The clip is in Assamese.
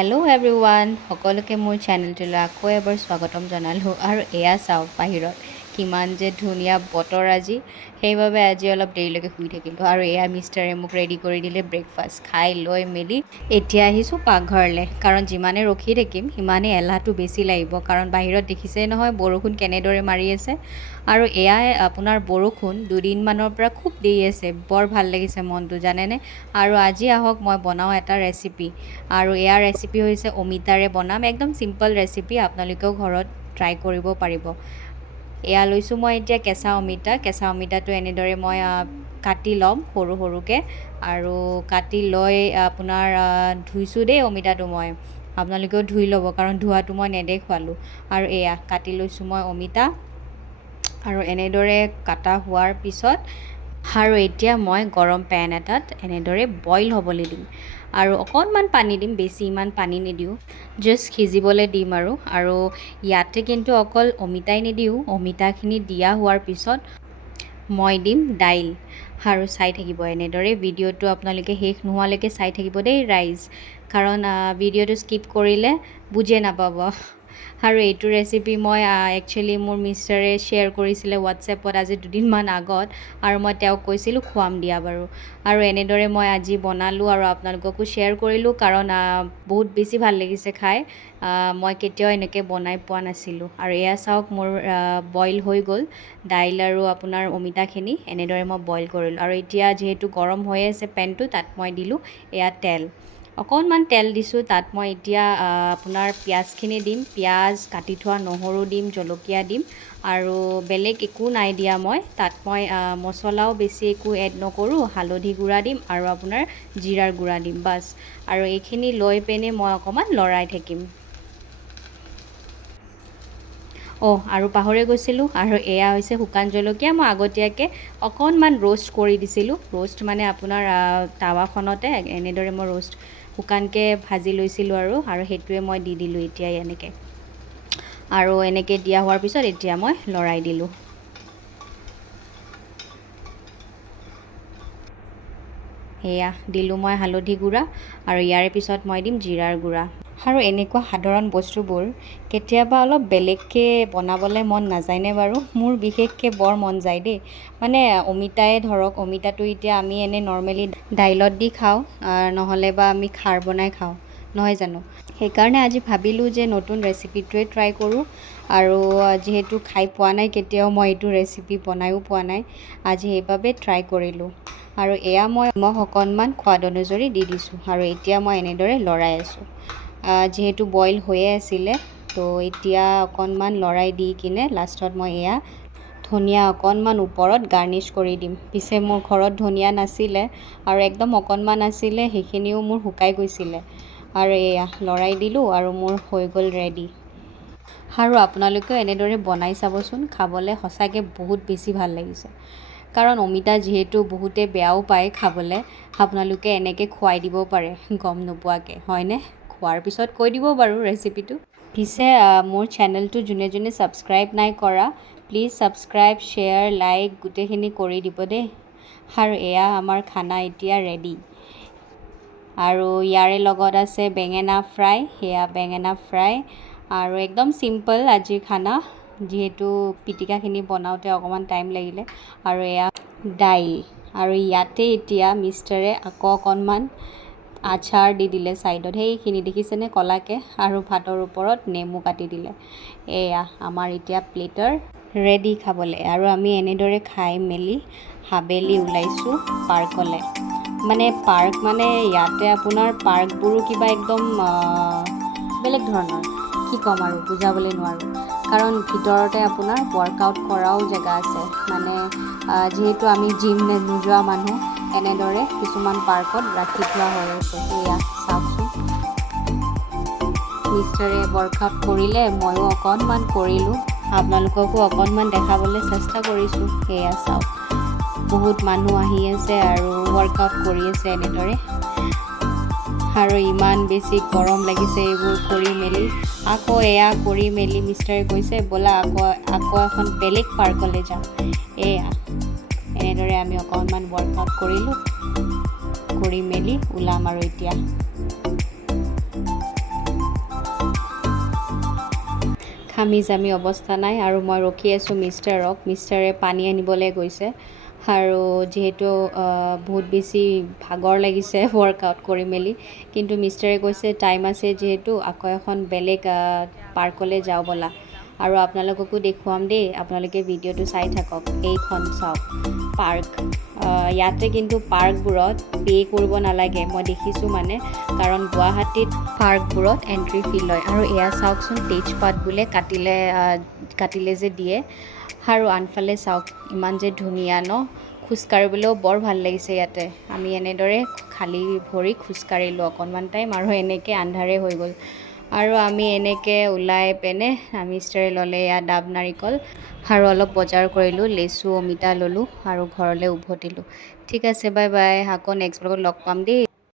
হেল্ল' এভৰিৱান, সকলোকে মোৰ চেনেলটোলৈ আকৌ এবাৰ স্বাগতম জনালোঁ। আৰু এয়া চাওক বাহিৰত কিমান যে ধুনীয়া বতৰ আজি, সেইবাবে আজি অলপ দেৰিলৈকে শুই থাকিলোঁ। আৰু এয়া মিষ্টাৰে মোক ৰেডি কৰি দিলে ব্ৰেকফাষ্ট। খাই লৈ মেলি এতিয়া আহিছোঁ পাকঘৰলৈ, কাৰণ যিমানে ৰখি থাকিম সিমানেই এলাহটো বেছি লাগিব। কাৰণ বাহিৰত দেখিছেই নহয় বৰষুণ কেনেদৰে মাৰি আছে। আৰু এয়াই আপোনাৰ বৰষুণ দুদিনমানৰ পৰা খুব দি আছে, বৰ ভাল লাগিছে মনটো জানেনে। আৰু আজি আহক মই বনাওঁ এটা ৰেচিপি, আৰু এয়া ৰেচিপি হৈছে অমিতাৰে বনাম। একদম চিম্পল ৰেচিপি, আপোনালোকেও ঘৰত ট্ৰাই কৰিব পাৰিব। এয়া লৈছোঁ মই এতিয়া কেঁচা অমিতা। কেঁচা অমিতাটো এনেদৰে মই কাটি ল'ম সৰু সৰুকৈ, আৰু কাটি লৈ আপোনাৰ ধুইছোঁ দেই অমিতাটো মই। আপোনালোকেও ধুই ল'ব, কাৰণ ধোৱাটো মই নেদেখুৱালোঁ। আৰু এয়া কাটি লৈছোঁ মই অমিতা, আৰু এনেদৰে কাটা হোৱাৰ পিছত আৰু এতিয়া মই গৰম পেন এটাত এনেদৰে বইল হ'বলৈ দিম, আৰু অকণমান পানী দিম, বেছি ইমান পানী নিদিওঁ, জাষ্ট সিজিবলৈ দিম। আৰু ইয়াতে কিন্তু অকল অমিতাই নিদিওঁ, অমিতাখিনি দিয়া হোৱাৰ পিছত মই দিম দাইল। আৰু চাই থাকিব এনেদৰে ভিডিঅ'টো আপোনালোকে শেষ নোহোৱালৈকে চাই থাকিব দেই ৰাইজ, কাৰণ ভিডিঅ'টো স্কিপ কৰিলে বুজিয়ে নাপাব। আৰু এইটো ৰেচিপি মই একচুৱেলি মোৰ মিষ্টাৰে শ্বেয়াৰ কৰিছিলে হোৱাটছএপত আজি দুদিনমান আগত, আৰু মই তেওঁক কৈছিলোঁ খুৱাম দিয়া বাৰু। আৰু এনেদৰে মই আজি বনালোঁ আৰু আপোনালোককো শ্বেয়াৰ কৰিলোঁ, কাৰণ বহুত বেছি ভাল লাগিছে খাই। মই কেতিয়াও এনেকৈ বনাই পোৱা নাছিলোঁ। আৰু এয়া চাওক মোৰ বইল হৈ গ'ল দাইল আৰু আপোনাৰ অমিতাখিনি, এনেদৰে মই বইল কৰিলোঁ। আৰু এতিয়া যিহেতু গৰম হৈ আছে পেনটো, তাত মই দিলোঁ এয়া তেল, অকণমান তেল দিছোঁ। তাত মই এতিয়া আপোনাৰ পিঁয়াজখিনি দিম, পিঁয়াজ কাটি থোৱা, নহৰু দিম, জলকীয়া দিম, আৰু বেলেগ একো নাই দিয়া মই। তাত মই মছলাও বেছি একো এড নকৰোঁ, হালধি গুড়া দিম আৰু আপোনাৰ জিৰাৰ গুড়া দিম, বাছ। আৰু এইখিনি লৈ পেনে মই অকণমান লৰাই থাকিম। আৰু পাহৰি গৈছিলোঁ, আৰু এয়া হৈছে শুকান জলকীয়া। মই আগতীয়াকৈ অকণমান ৰোষ্ট কৰি দিছিলোঁ, ৰোষ্ট মানে আপোনাৰ টাৱাখনতে এনেদৰে মই শুকানকৈ ভাজি লৈছিলোঁ, আৰু সেইটোৱে মই দি দিলোঁ এতিয়া এনেকৈ। আৰু এনেকৈ দিয়া হোৱাৰ পিছত এতিয়া মই লৰাই দিলোঁ। এয়া দিলোঁ মই হালধি গুড়া, আৰু ইয়াৰে পিছত মই দিম জিৰাৰ গুড়া। আৰু এনেকুৱা সাধাৰণ বস্তুবোৰ কেতিয়াবা অলপ বেলেগকৈ বনাবলৈ মন নাযায়নে বাৰু? মোৰ বিশেষকৈ বৰ মন যায় দেই। মানে অমিতাই ধৰক, অমিতাটো এতিয়া আমি এনেই নৰ্মেলি দাইলত দি খাওঁ, নহ'লে বা আমি খাৰ বনাই খাওঁ, নহয় জানো? সেইকাৰণে আজি ভাবিলোঁ যে নতুন ৰেচিপিটোৱে ট্ৰাই কৰোঁ। আৰু যিহেতু খাই পোৱা নাই কেতিয়াও, মই এইটো ৰেচিপি বনায়ো পোৱা নাই, আজি সেইবাবে ট্ৰাই কৰিলোঁ। আৰু এয়া মই নিমখ অকণমান সোৱাদ অনুযায়ী দি দিছোঁ, আৰু এতিয়া মই এনেদৰে লৰাই আছোঁ। যিহেতু বইল হৈয়ে আছিলে, তো এতিয়া অকণমান লৰাই দি কিনে লাষ্টত মই এয়া ধনিয়া অকণমান ওপৰত গাৰ্নিছ কৰি দিম। পিছে মোৰ ঘৰত ধনিয়া নাছিলে, আৰু একদম অকণমান আছিলে, সেইখিনিও মোৰ শুকাই গৈছিলে। আৰু এয়া লৰাই দিলোঁ, আৰু মোৰ হৈ গ'ল ৰেডি। আৰু আপোনালোকেও এনেদৰে বনাই চাবচোন, খাবলৈ সঁচাকৈ বহুত বেছি ভাল লাগিছে। কাৰণ অমিতা যিহেতু বহুতে বেয়াও পায় খাবলৈ, আপোনালোকে এনেকৈ খুৱাই দিব পাৰে গম নোপোৱাকৈ, হয়নে? খোৱাৰ পিছত কৈ দিব বাৰু ৰেচিপিটো। পিছে মোৰ চেনেলটো যোনে যোনে ছাবস্ক্ৰাইব নাই কৰা, প্লিজ ছাবস্ক্ৰাইব, শ্বেয়াৰ, লাইক গোটেইখিনি কৰি দিব দেই। আৰু এয়া আমাৰ খানা এতিয়া ৰেডি। আৰু ইয়াৰে লগত আছে বেঙেনা ফ্ৰাই, সেয়া বেঙেনা ফ্ৰাই। আৰু একদম চিম্পল আজিৰ খানা, যিহেতু পিটিকাখিনি বনাওঁতে অকণমান টাইম লাগিলে। আৰু এয়া দাইল, আৰু ইয়াতে এতিয়া মিষ্টাৰে আকৌ অকণমান আচাৰ দি দিলে ছাইডত, সেইখিনি দেখিছেনে ক'লাকৈ, আৰু ভাতৰ ওপৰত নেমু কাটি দিলে। এয়া আমাৰ এতিয়া প্লেটাৰ ৰেডি খাবলৈ। আৰু আমি এনেদৰে খাই মেলি হাবেলি ওলাইছোঁ পাৰ্কলৈ। মানে পাৰ্ক মানে ইয়াতে আপোনাৰ পাৰ্কবোৰো কিবা একদম বেলেগ ধৰণৰ, কি ক'ম আৰু বুজাবলৈ নোৱাৰোঁ। কাৰণ ভিতৰতে আপোনাৰ ৱৰ্কআউট কৰাও জেগা আছে। মানে যিহেতু আমি জিম নোযোৱা মানুহ, এনেদৰে কিছুমান পাৰ্কত ৰাখি থোৱা হৈ আছে। এয়া চাওকচোন, মিষ্টাৰে ৱৰ্কআউট কৰিলে, ময়ো অকণমান কৰিলোঁ, আপোনালোককো অকণমান দেখাবলৈ চেষ্টা কৰিছোঁ। এয়া চাওক, বহুত মানুহ আহি আছে আৰু ৱৰ্কআউট কৰি আছে এনেদৰে। আৰু ইমান বেছি গৰম লাগিছে এইবোৰ কৰি মেলি। আকৌ এয়া কৰি মেলি মিষ্টাৰে কৈছে ব'লা আকৌ এখন বেলেগ পাৰ্কলৈ যাম। এয়া এনেদৰে আমি অকণমান ৱৰ্কআউট কৰিলোঁ, কৰি মেলি ওলাম আৰু এতিয়া। ঘামি জামি অৱস্থা নাই আৰু মই ৰখি আছোঁ মিষ্টাৰক। মিষ্টাৰে পানী আনিবলৈ গৈছে আৰু যিহেতু বহুত বেছি ভাগৰ লাগিছে ৱৰ্কআউট কৰি মেলি, কিন্তু মিষ্টাৰে কৈছে টাইম আছে যিহেতু আকৌ এখন বেলেগ পাৰ্কলৈ যাওঁ ব'লা। আৰু আপোনালোককো দেখুৱাম দেই, আপোনালোকে ভিডিঅ'টো চাই থাকক। এইখন চাওক পাৰ্ক। ইয়াতে কিন্তু পাৰ্কবোৰত পে' কৰিব নালাগে, মই দেখিছোঁ মানে, কাৰণ গুৱাহাটীত পাৰ্কবোৰত এণ্ট্ৰি ফি লয়। আৰু এয়া চাওকচোন তেজপাত বোলে কাটিলে যে দিয়ে। আৰু আনফালে চাওক ইমান যে ধুনীয়া ন, খোজকাঢ়িবলৈও বৰ ভাল লাগিছে ইয়াতে। আমি এনেদৰে খালী ভৰি খোজকাঢ়িলোঁ অকণমান টাইম আৰু এনেকৈ আন্ধাৰে হৈ গ'ল। আৰু আমি এনেকৈ ওলাই পেনে মিষ্টাৰে ল'লে এয়া ডাব নাৰিকল আৰু অলপ বজাৰ কৰিলোঁ, লেচু অমিতা ল'লোঁ আৰু ঘৰলৈ উভতিলোঁ। ঠিক আছে, বাই বাই, আকৌ নেক্সট ব্লগত লগ পাম দেই।